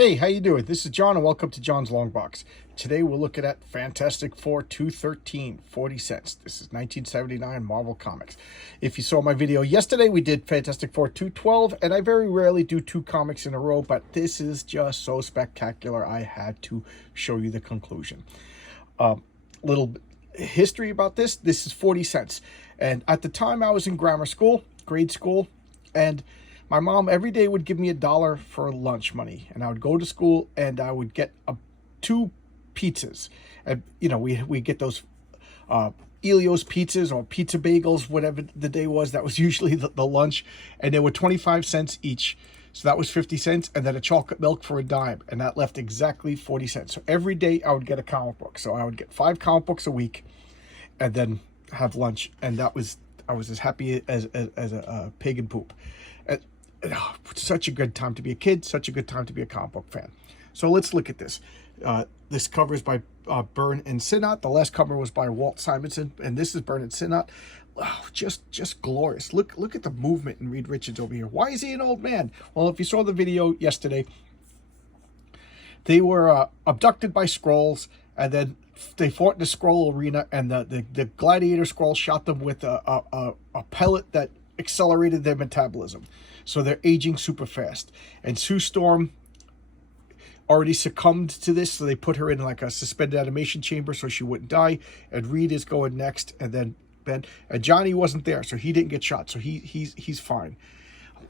Hey, how you doing? This is John and welcome to John's Long Box. Today we're looking at Fantastic Four 213, 40 cents. This is 1979 Marvel Comics. If you saw my video yesterday, we did Fantastic Four 212, and I very rarely do two comics in a row, but this is just so spectacular I had to show you the conclusion. Little history about this. This is 40 cents. And at the time I was in grammar school, grade school, and my mom every day would give me $1 for lunch money, and I would go to school and I would get two pizzas. And we get those Elio's pizzas or pizza bagels, whatever the day was. That was usually the lunch, and they were 25 cents each. So that was 50 cents, and then a chocolate milk for a dime, and that left exactly 40 cents. So every day I would get a comic book. So I would get 5 comic books a week, and then have lunch, and I was as happy as a pig in poop. Such a good time to be a kid, such a good time to be a comic book fan. So let's look at this. This cover is by Vernon Sinnott. The last cover was by Walt Simonson, and this is Vernon Sinnott. Oh, just glorious. Look at the movement in Reed Richards over here. Why is he an old man? Well, if you saw the video yesterday, they were abducted by Skrulls, and then they fought in the Skrull arena, and the gladiator Skrull shot them with a pellet that accelerated their metabolism. So they're aging super fast. And Sue Storm already succumbed to this, so they put her in like a suspended animation chamber so she wouldn't die. And Reed is going next, and then Ben. And Johnny wasn't there, so he didn't get shot, so he's fine.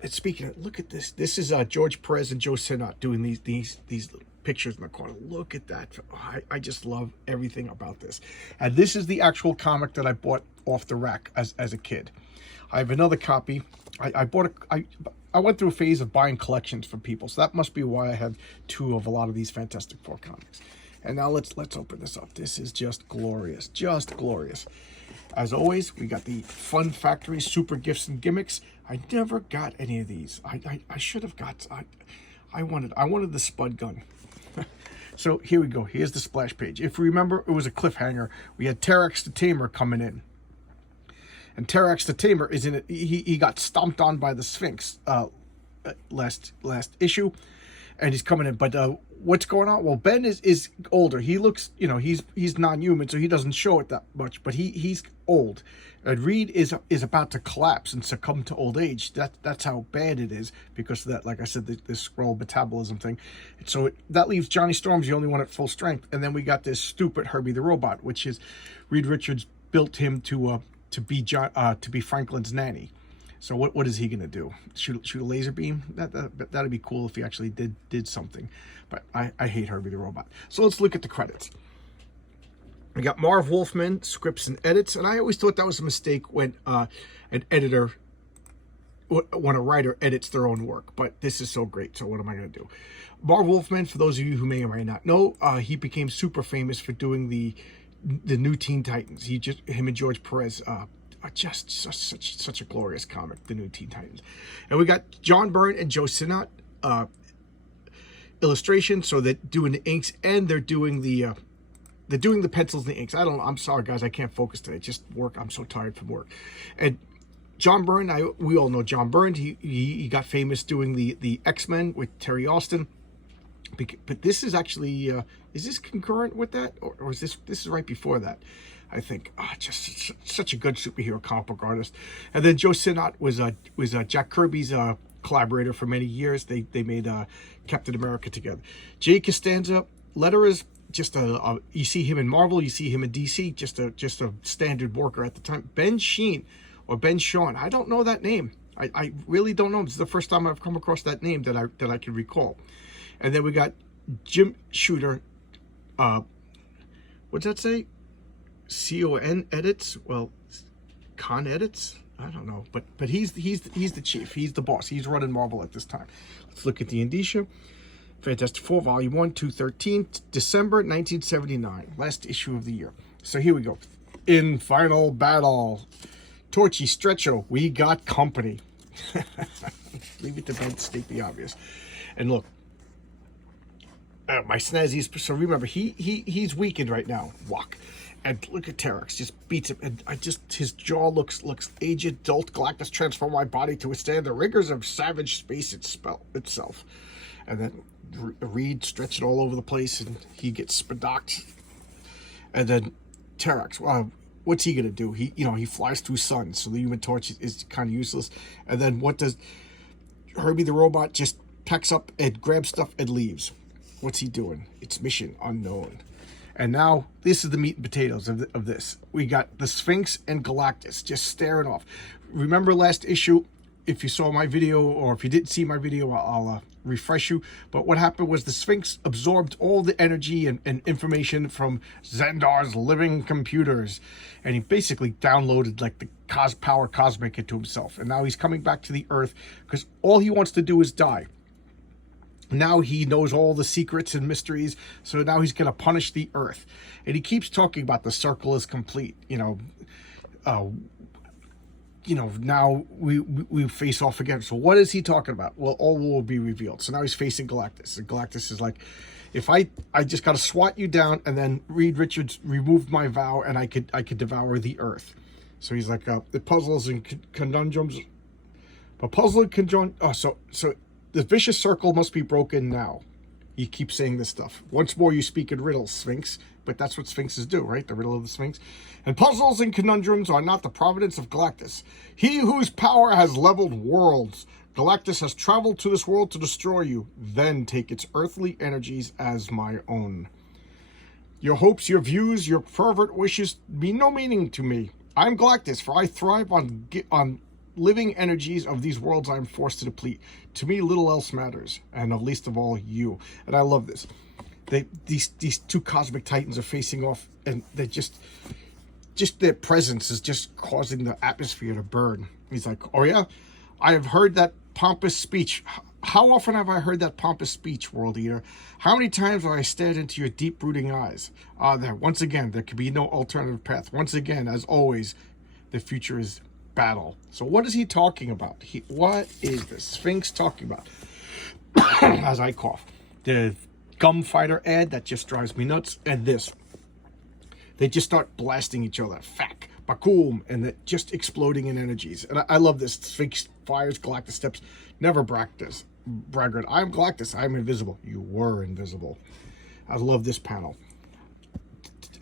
And speaking of, look at this. This is George Perez and Joe Sinnott doing these little pictures in the corner. Look at that. Oh, I just love everything about this. And this is the actual comic that I bought off the rack as a kid. I have another copy. I went through a phase of buying collections from people, so that must be why I have 2 of a lot of these Fantastic Four comics. And now let's open this up. This is just glorious, just glorious. As always, we got the Fun Factory Super Gifts and Gimmicks. I never got any of these. I should have got. I wanted the Spud gun. So here we go. Here's the splash page. If you remember, it was a cliffhanger. We had Terex the Tamer coming in. And Terex the Tamer is in it. He got stomped on by the Sphinx last issue, and he's coming in. But what's going on? Well, Ben is older. He looks, he's non-human, so he doesn't show it that much. But he's old, and Reed is about to collapse and succumb to old age. That's how bad it is because of that. Like I said, this Skrull metabolism thing. So that leaves Johnny Storm's the only one at full strength, and then we got this stupid Herbie the Robot, which is Reed Richards built him to be Franklin's nanny. So what is he gonna do? Shoot a laser beam? That'd be cool if he actually did something. But I hate Herbie the Robot. So let's look at the credits. We got Marv Wolfman, scripts and edits, and I always thought that was a mistake when a writer edits their own work. But this is so great. So what am I gonna do? Marv Wolfman, for those of you who may or may not know, he became super famous for doing the new Teen Titans. Him and George Perez are just such a glorious comic, the new Teen Titans. And we got John Byrne and Joe Sinnott illustration, so they're doing the inks and they're doing the pencils and the inks. I'm sorry guys, I can't focus today. Just work. I'm so tired from work. And John Byrne, we all know John Byrne. He got famous doing the X-Men with Terry Austin. But this is actually is this concurrent with that, or is this is right before that? I think just such a good superhero comic book artist. And then Joe Sinnott was Jack Kirby's collaborator for many years. They made Captain America together. Jay Costanza, letterers, just you see him in Marvel, you see him in DC, just a standard worker at the time. Ben Sheen or Ben Sean, I don't know that name. I really don't know. This is the first time I've come across that name that I can recall. And then we got Jim Shooter. What's that say? CON edits? Well, Con edits? I don't know. But he's the chief. He's the boss. He's running Marvel at this time. Let's look at the indicia. Fantastic Four, Volume 1, 213, December 1979. Last issue of the year. So here we go. In final battle, Torchy, Stretcho, we got company. Leave it to Ben to state the obvious. And look. My snazzies. So remember, he's weakened right now. Walk, and look at Terex just beats him, and his jaw looks aged. Adult Galactus transform my body to withstand the rigors of savage space itself. And then Reed stretching all over the place, and he gets spadocked. And then Terrax, what's he gonna do? He flies through sun, so the Human Torch is kind of useless. And then what does Herbie the robot just packs up and grabs stuff and leaves? What's he doing? It's mission unknown. And now this is the meat and potatoes of this. We got the Sphinx and Galactus just staring off. Remember last issue? If you saw my video, or if you didn't see my video, I'll refresh you. But what happened was the Sphinx absorbed all the energy and information from Xandar's living computers, and he basically downloaded like the power cosmic into himself. And now he's coming back to the Earth because all he wants to do is die. Now he knows all the secrets and mysteries, so now he's going to punish the Earth. And he keeps talking about the circle is complete. Now we face off again. So what is he talking about? Well, all will be revealed. So now he's facing Galactus. And Galactus is like, if I just got to swat you down, and then Reed Richards removed my vow, and I could devour the Earth. So he's like, the puzzles and conundrums. But puzzle and conundrum. Oh, so the vicious circle must be broken now. He keeps saying this stuff. Once more you speak in riddles, Sphinx. But that's what Sphinxes do, right? The riddle of the Sphinx. And puzzles and conundrums are not the providence of Galactus. He whose power has leveled worlds. Galactus has traveled to this world to destroy you. Then take its earthly energies as my own. Your hopes, your views, your fervent wishes mean no meaning to me. I am Galactus, for I thrive on living energies of these worlds I am forced to deplete. To me, little else matters, and of least of all, you. And I love this. These two cosmic titans are facing off, and they just their presence is just causing the atmosphere to burn. He's like, oh yeah, I have heard that pompous speech. How often have I heard that pompous speech, World Eater? How many times have I stared into your deep brooding eyes? Once again, there could be no alternative path. Once again, as always, the future is battle. So what is he talking about? What is the Sphinx talking about? As I cough. The gum fighter ad that just drives me nuts, and this. They just start blasting each other. Fack, bakoom, and they're just exploding in energies. And I love this. Sphinx fires, Galactus steps. Never braggart. I'm Galactus. I'm invisible. You were invisible. I love this panel.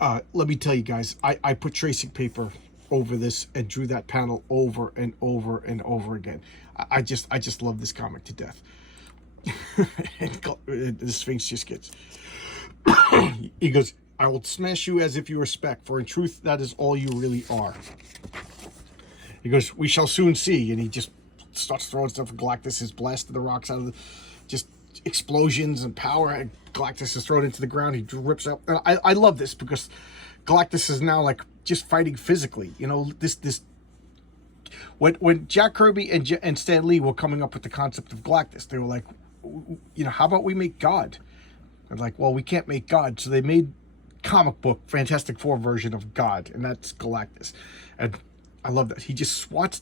Let me tell you guys, I put tracing paper over this and drew that panel over and over and over again. I just love this comic to death. And the Sphinx just gets he goes, I will smash you as if you respect, for in truth that is all you really are. He goes, we shall soon see. And he just starts throwing stuff at Galactus, is blasting the rocks out of the just explosions and power, and Galactus is thrown into the ground. He rips up, and I love this because Galactus is now like just fighting physically. This when Jack Kirby and Stan Lee were coming up with the concept of Galactus, they were like, how about we make God? And like, well, we can't make God, so they made comic book Fantastic Four version of God, and that's Galactus. And I love that he just swats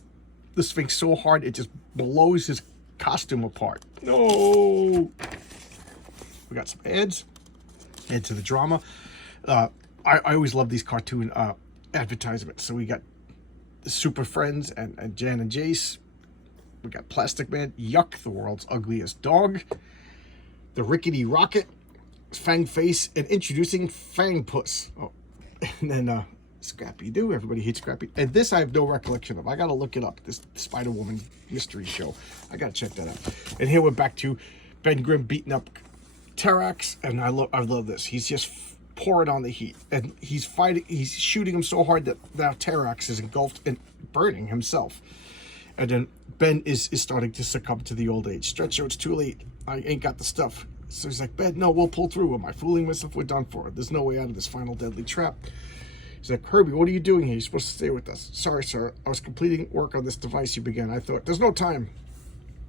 the Sphinx so hard it just blows his costume apart. No, we got some ads. Add to the drama. I always love these cartoon advertisements. So we got the Super Friends and Jan and Jace. We got Plastic Man, Yuck, the world's ugliest dog. The Rickety Rocket, Fang Face, and introducing Fang Puss. Oh, and then Scrappy Doo. Everybody hates Scrappy. And this I have no recollection of. I got to look it up. This Spider-Woman mystery show. I got to check that out. And here we're back to Ben Grimm beating up Terrax, and I love this. He's just pouring on the heat, and he's shooting him so hard that now Terrax is engulfed and burning himself. And then Ben is starting to succumb to the old age. Stretcher, it's too late. I ain't got the stuff. So he's like, Ben, no, we'll pull through. Am I fooling myself? We're done for. There's no way out of this final deadly trap. He's like, Herbie, what are you doing here? You're supposed to stay with us. Sorry, sir. I was completing work on this device you began. I thought, there's no time.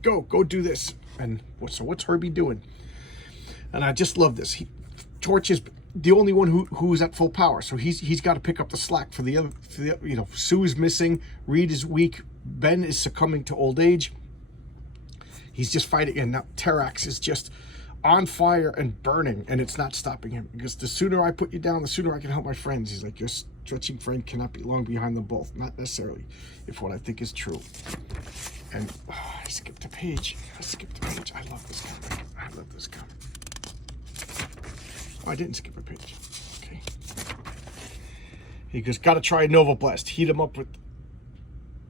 Go do this. And so what's Herbie doing? And I just love this. Torch is the only one who's at full power, so he's got to pick up the slack for the other. Sue is missing. Reed is weak. Ben is succumbing to old age. He's just fighting, and now Terrax is just on fire and burning, and it's not stopping him, because the sooner I put you down, the sooner I can help my friends. He's like, your stretching friend cannot be long behind them both. Not necessarily, if what I think is true. And I skipped a page. I love this comic. I love this comic. Oh, I didn't skip a page. Okay. He goes, gotta try a Nova Blast. Heat him up with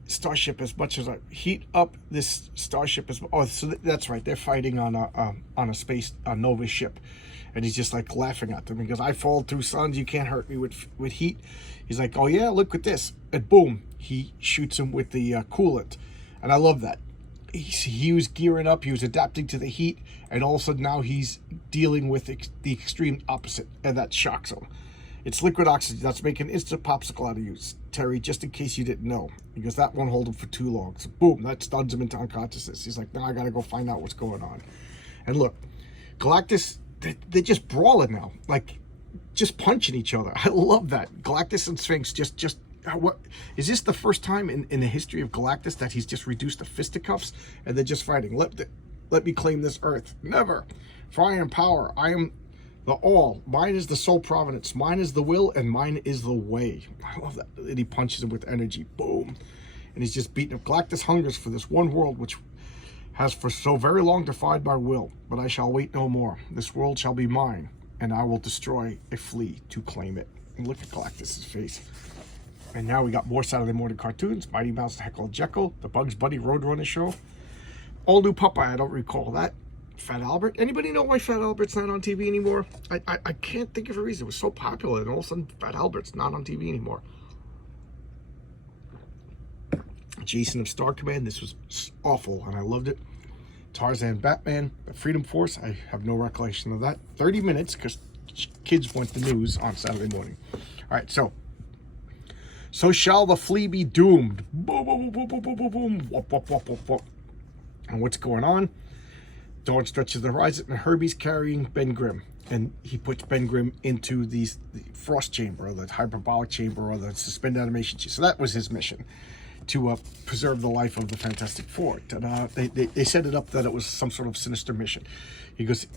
starship as much as I heat up this starship as. Oh, so that's right. They're fighting on a space Nova ship, and he's just like laughing at them. He goes, I fall through suns. You can't hurt me with heat. He's like, oh yeah, look at this, and boom, he shoots him with the coolant, and I love that. He was gearing up. He was adapting to the heat, and all of a sudden now he's dealing with the extreme opposite, and that shocks him. It's liquid oxygen that's making instant popsicle out of you, Terry, just in case you didn't know. Because that won't hold him for too long. So boom, that stuns him into unconsciousness. He's like, now I gotta go find out what's going on. And look, Galactus, they're just brawling now. Like, just punching each other. I love that. Galactus and Sphinx what is this the first time in the history of Galactus that he's just reduced to fisticuffs and they're just fighting? Let me claim this Earth. Never. For I am power. I am the all. Mine is the sole providence. Mine is the will, and mine is the way. I love that. And he punches him with energy. Boom. And he's just beating up. Galactus hungers for this one world which has for so very long defied my will. But I shall wait no more. This world shall be mine, and I will destroy a flea to claim it. And look at Galactus' face. And now we got more Saturday morning cartoons. Mighty Mouse, the Heckle and Jekyll, the Bugs Bunny Roadrunner show. All new Popeye, I don't recall that. Fat Albert. Anybody know why Fat Albert's not on TV anymore? I can't think of a reason. It was so popular, and all of a sudden Fat Albert's not on TV anymore. Jason of Star Command. This was awful, and I loved it. Tarzan, Batman, the Freedom Force. I have no recollection of that. 30 minutes, because kids want the news on Saturday morning. All right, so shall the flea be doomed. Boom, boom, boom, boom, boom, boom, boom. Whoop, whoop, whoop, whoop, whoop. And what's going on? Dawn stretches the horizon, and Herbie's carrying Ben Grimm. And he puts Ben Grimm into the frost chamber, or the hyperbolic chamber, or the suspended animation chamber. So that was his mission, to preserve the life of the Fantastic Four. And, they set it up that it was some sort of sinister mission. He goes,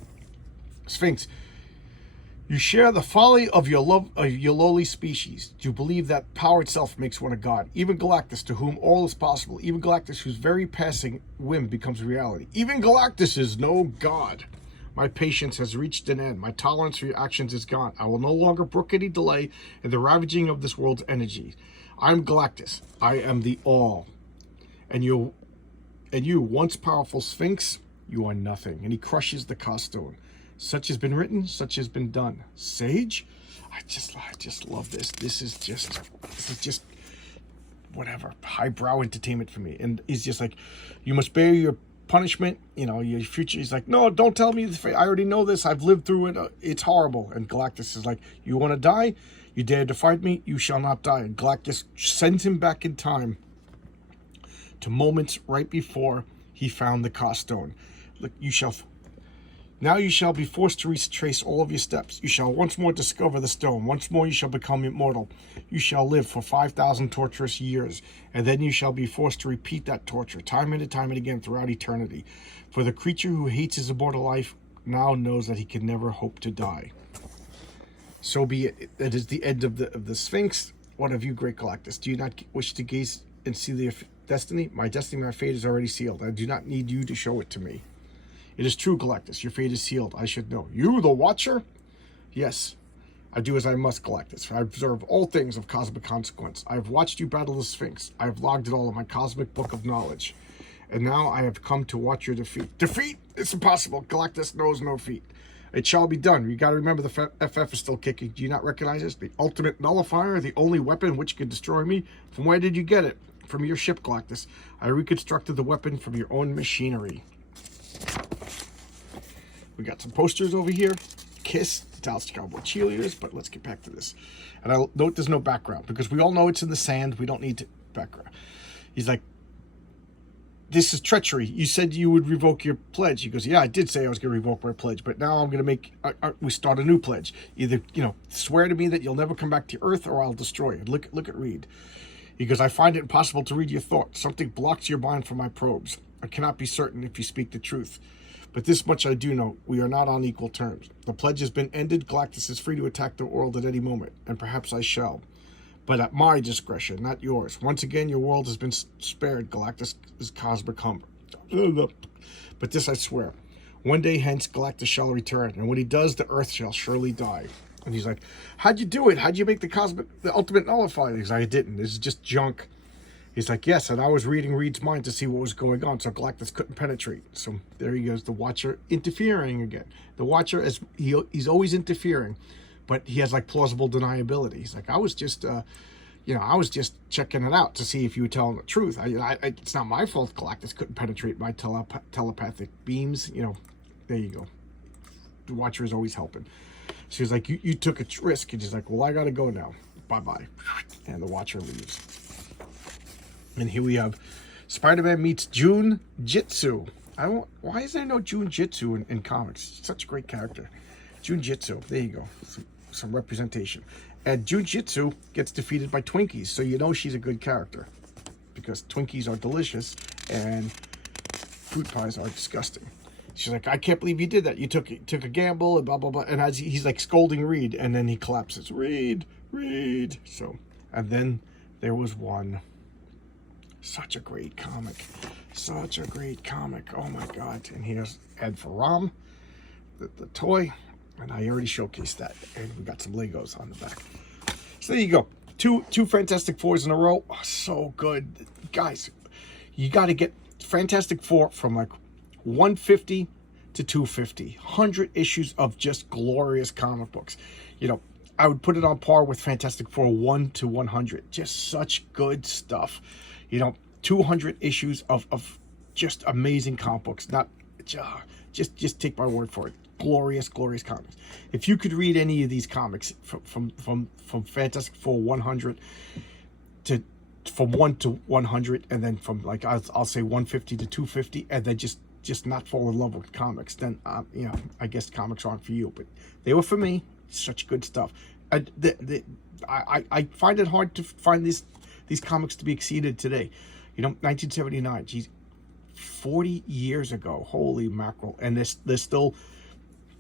Sphinx, you share the folly of your lowly species. Do you believe that power itself makes one a god? Even Galactus, to whom all is possible. Even Galactus, whose very passing whim becomes reality. Even Galactus is no god. My patience has reached an end. My tolerance for your actions is gone. I will no longer brook any delay in the ravaging of this world's energy. I am Galactus. I am the all. And you, once powerful Sphinx, you are nothing. And he crushes the Castone. Such has been written, such has been done. Sage? I just love this. This is just whatever, highbrow entertainment for me. And he's just like, you must bear your punishment, your future. He's like, no, don't tell me. I already know this. I've lived through it. It's horrible. And Galactus is like, you want to die? You dare to fight me? You shall not die. And Galactus sends him back in time to moments right before he found the Castone. Look, now you shall be forced to retrace all of your steps. You shall once more discover the stone. Once more you shall become immortal. You shall live for 5,000 torturous years, and then you shall be forced to repeat that torture time and again throughout eternity. For the creature who hates his immortal life now knows that he can never hope to die. So be it. That is the end of the Sphinx. What of you, great Galactus? Do you not wish to gaze and see the destiny? My destiny, my fate is already sealed. I do not need you to show it to me. It is true, Galactus. Your fate is sealed. I should know. You, the Watcher? Yes. I do as I must, Galactus. I observe all things of cosmic consequence. I have watched you battle the Sphinx. I have logged it all in my cosmic book of knowledge. And now I have come to watch your defeat. Defeat? It's impossible. Galactus knows no feat. It shall be done. You got to remember the FF is still kicking. Do you not recognize this? The ultimate nullifier, the only weapon which can destroy me? From where did you get it? From your ship, Galactus. I reconstructed the weapon from your own machinery. We got some posters over here. Kiss, the Dallas Cowboy cheerleaders, but let's get back to this. And I note there's no background because we all know it's in the sand. We don't need background. He's like, this is treachery. You said you would revoke your pledge. He goes, yeah, I did say I was going to revoke my pledge, but now I'm going to make, we start a new pledge. Either, swear to me that you'll never come back to Earth or I'll destroy it. Look at Reed. He goes, I find it impossible to read your thoughts. Something blocks your mind from my probes. I cannot be certain if you speak the truth. But this much I do know, we are not on equal terms. The pledge has been ended. Galactus is free to attack the world at any moment, and perhaps I shall. but at my discretion, not yours. Once again, your world has been spared, Galactus' cosmic humber. But this I swear, one day hence Galactus shall return, and when he does, the Earth shall surely die. And he's like, how'd you do it? How'd you make the ultimate nullifier? He's like, I didn't. This is just junk. He's like, yes, and I was reading Reed's mind to see what was going on, so Galactus couldn't penetrate. So there he goes, the Watcher interfering again. The Watcher, as he's always interfering, but he has like plausible deniability. He's like, I was just, I was just checking it out to see if you were telling the truth. It's not my fault Galactus couldn't penetrate my telepathic beams. There you go. The Watcher is always helping. She was like, you took a risk. And he's like, well, I got to go now. Bye-bye. And the Watcher leaves. And here we have Spider-Man meets June Jitsu. Why is there no June Jitsu in comics? Such a great character. June Jitsu. There you go. Some representation. And June Jitsu gets defeated by Twinkies, so you know she's a good character. Because Twinkies are delicious and fruit pies are disgusting. She's like, I can't believe you did that. You took a gamble and blah, blah, blah. And as he's like scolding Reed, and then he collapses. Reed. So, and then there was one. Such a great comic. Such a great comic. Oh my God. And here's Ed for Rom, the toy. And I already showcased that. And we got some Legos on the back. So there you go. Two Fantastic Fours in a row. Oh, so good. Guys, you got to get Fantastic Four from like 150 to 250. 100 issues of just glorious comic books. I would put it on par with Fantastic Four 1 to 100. Just such good stuff. 200 issues of just amazing comic books. Not just take my word for it. Glorious comics. If you could read any of these comics from Fantastic Four 100 to from 1 to 100, and then from like I'll say 150 to 250, and then just not fall in love with comics, then I guess comics aren't for you. But they were for me. Such good stuff. I find it hard to find these comics to be exceeded today. 1979, geez, 40 years ago. Holy mackerel. And they're still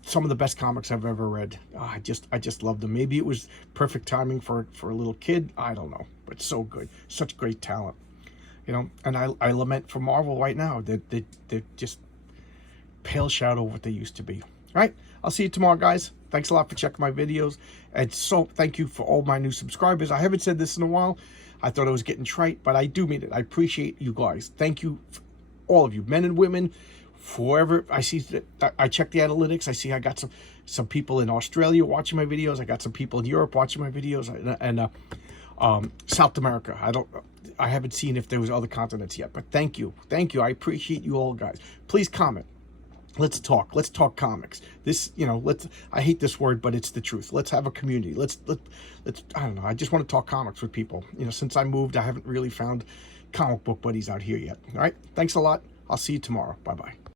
some of the best comics I've ever read. I just loved them. Maybe it was perfect timing for a little kid. I don't know, but so good. Such great talent. And I lament for Marvel right now that they're just pale shadow of what they used to be. All right, I'll see you tomorrow, guys. Thanks a lot for checking my videos. And so thank you for all my new subscribers. I haven't said this in a while. I thought I was getting trite, but I do mean it. I appreciate you guys. Thank you, all of you, men and women. Forever, I see that I check the analytics. I see I got some people in Australia watching my videos. I got some people in Europe watching my videos, and South America. I haven't seen if there was other continents yet, but thank you. I appreciate you all, guys. Please comment. Let's talk comics. I hate this word, but it's the truth. Let's have a community. Let's I don't know. I just want to talk comics with people. Since I moved, I haven't really found comic book buddies out here yet. All right. Thanks a lot. I'll see you tomorrow. Bye-bye.